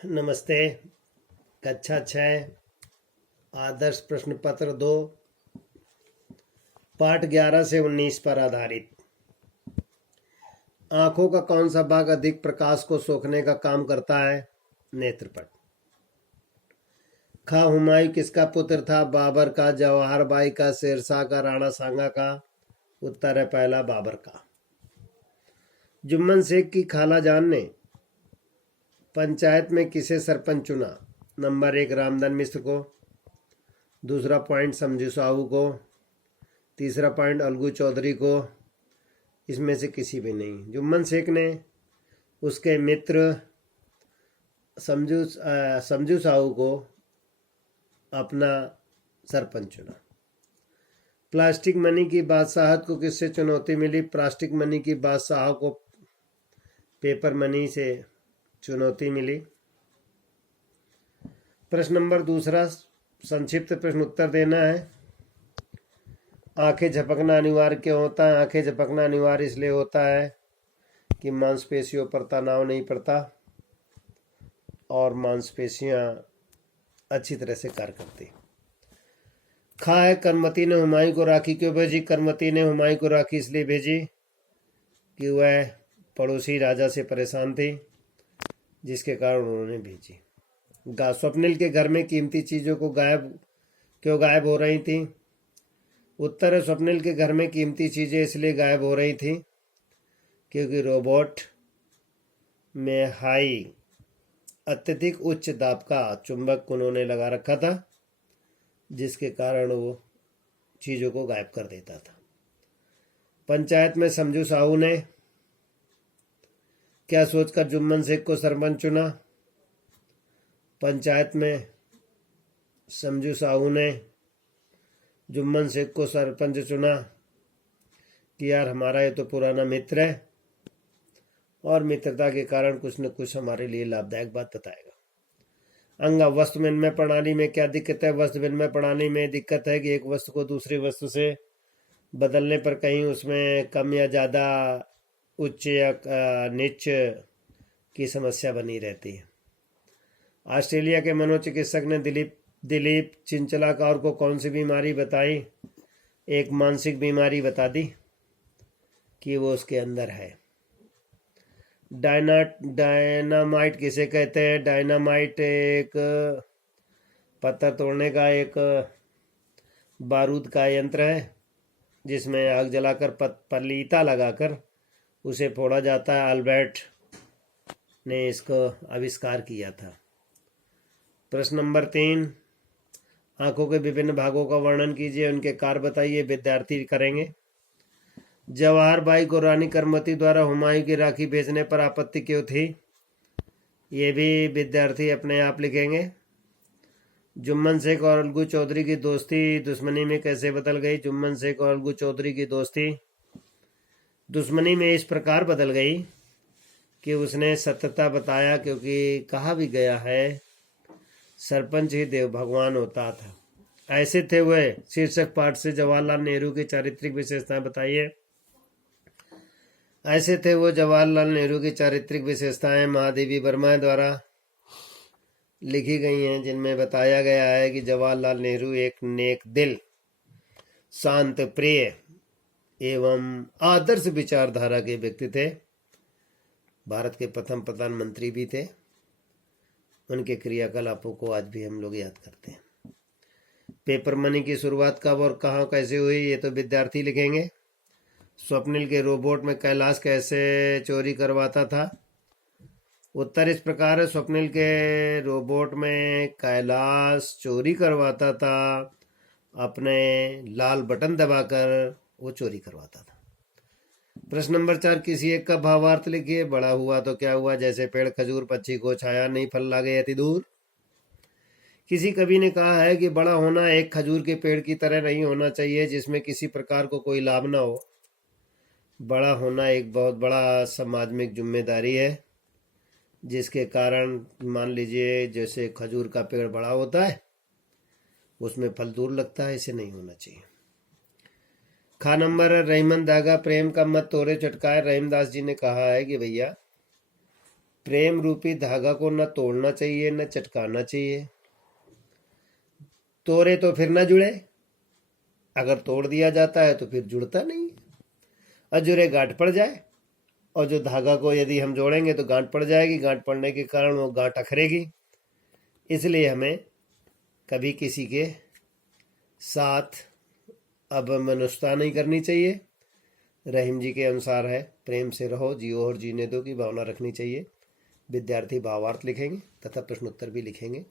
नमस्ते। कक्षा 6 आदर्श प्रश्न पत्र 2 पाठ 11 से 19 पर आधारित। आंखों का कौन सा भाग अधिक प्रकाश को सोखने का काम करता है? नेत्रपट। खा हुमायूं किसका पुत्र था? बाबर का, जवाहर बाई का, शेरशाह का, राणा सांगा का? उत्तर है पहला, बाबर का। जुम्मन शेख की खाला जान ने पंचायत में किसे सरपंच चुना? नंबर 1 रामधन मिश्र को, दूसरा पॉइंट समझू साहू को, तीसरा पॉइंट अलगू चौधरी को। इसमें से किसी भी नहीं। जुम्मन शेख ने उसके मित्र समझू साहू को अपना सरपंच चुना। प्लास्टिक मनी की बादशाहत को किससे चुनौती मिली? प्लास्टिक मनी की बादशाह को पेपर मनी से चुनौती मिली। प्रश्न नंबर 2 संक्षिप्त प्रश्न उत्तर देना है। आंखें झपकना अनिवार्य क्यों होता है? आंखें झपकना अनिवार्य इसलिए होता है कि मांसपेशियों पर तनाव नहीं पड़ता और मांसपेशियां अच्छी तरह से कार्य करती। खा है करमती ने हुमायूं को राखी क्यों भेजी? करमती ने हुमायूं को राखी इसलिए भेजी कि वह पड़ोसी राजा से परेशान थी, जिसके कारण उन्होंने भेजी। स्वप्निल के घर में कीमती चीजों को गायब हो रही थी? उत्तर है स्वप्निल के घर में कीमती चीजें इसलिए गायब हो रही थी क्योंकि रोबोट में अत्यधिक उच्च दाब का चुंबक उन्होंने लगा रखा था, जिसके कारण वो चीजों को गायब कर देता था। पंचायत में समझू साहू ने क्या सोचकर जुम्मन शेख को सरपंच चुना? पंचायत में समझू साहू ने जुम्मन शेख को सरपंच चुना कि यार हमारा ये तो पुराना मित्र है और मित्रता के कारण कुछ न कुछ हमारे लिए लाभदायक बात बताएगा। वस्तु विनिमय प्रणाली में क्या दिक्कत है? वस्तु विनिमय प्रणाली में दिक्कत है कि एक वस्तु को दूसरी वस्तु से बदलने पर कहीं उसमें कम या ज़्यादा, उच्च या नीच की समस्या बनी रहती है। ऑस्ट्रेलिया के मनोचिकित्सक ने दिलीप चिंचलाकार को कौन सी बीमारी बताई? एक मानसिक बीमारी बता दी कि वो उसके अंदर है। डायनामाइट किसे कहते हैं? डायनामाइट एक पत्थर तोड़ने का एक बारूद का यंत्र है जिसमें आग जलाकर पलीता लगाकर उसे फोड़ा जाता है। अल्बर्ट ने इसको आविष्कार किया था। प्रश्न नंबर 3 आंखों के विभिन्न भागों का वर्णन कीजिए, उनके कार्य बताइए। विद्यार्थी करेंगे। जवाहर बाई को रानी करमती द्वारा हुमायूं की राखी भेजने पर आपत्ति क्यों थी? ये भी विद्यार्थी अपने आप लिखेंगे। जुम्मन शेख और अलगू चौधरी की दोस्ती दुश्मनी में कैसे बदल गई? जुम्मन शेख और अलगू चौधरी की दोस्ती दुश्मनी में इस प्रकार बदल गई कि उसने सत्यता बताया, क्योंकि कहा भी गया है सरपंच ही देव भगवान होता था। ऐसे थे वह शीर्षक पाठ से जवाहरलाल नेहरू की चारित्रिक विशेषताएं बताइए। ऐसे थे वो जवाहरलाल नेहरू की चारित्रिक विशेषताएं महादेवी वर्मा द्वारा लिखी गई हैं, जिनमें बताया गया है कि जवाहरलाल नेहरू एक नेक दिल, शांत प्रिय एवं आदर्श विचारधारा के व्यक्ति थे। भारत के प्रथम प्रधानमंत्री भी थे। उनके क्रियाकलापों को आज भी हम लोग याद करते हैं। पेपर मनी की शुरुआत कब और कहाँ कैसे हुई? ये तो विद्यार्थी लिखेंगे। स्वप्निल के रोबोट में कैलाश कैसे चोरी करवाता था? उत्तर इस प्रकार है, स्वप्निल के रोबोट में कैलाश चोरी करवाता था, अपने लाल बटन दबाकर वो चोरी करवाता था। प्रश्न नंबर 4 किसी एक का भावार्थ लिखिए। बड़ा हुआ तो क्या हुआ? जैसे पेड़ खजूर पक्षी को छाया नहीं, फल लागे अति दूर। किसी कवि ने कहा है कि बड़ा होना एक खजूर के पेड़ की तरह नहीं होना चाहिए जिसमें किसी प्रकार को कोई लाभ ना हो। बड़ा होना एक बहुत बड़ा सामाजिक जिम्मेदारी है, जिसके कारण मान लीजिए जैसे खजूर का पेड़ बड़ा होता है उसमें फल दूर लगता है, इसे नहीं होना चाहिए। खा नंबर रहीमन दागा प्रेम का मत तोरे चटकाए। रहीमदास जी ने कहा है कि भैया प्रेम रूपी धागा को न तोड़ना चाहिए न चटकाना चाहिए। तोड़े तो फिर न जुड़े, अगर तोड़ दिया जाता है तो फिर जुड़ता नहीं है। अजुड़े गांठ पड़ जाए, और जो धागा को यदि हम जोड़ेंगे तो गांठ पड़ जाएगी, गांठ पड़ने के कारण वो गांठ अखरेगी। इसलिए हमें कभी किसी के साथ अब मनुष्यता नहीं करनी चाहिए। रहीम जी के अनुसार है, प्रेम से रहो, जियो और जीने दो की भावना रखनी चाहिए। विद्यार्थी भावार्थ लिखेंगे तथा प्रश्नोत्तर भी लिखेंगे।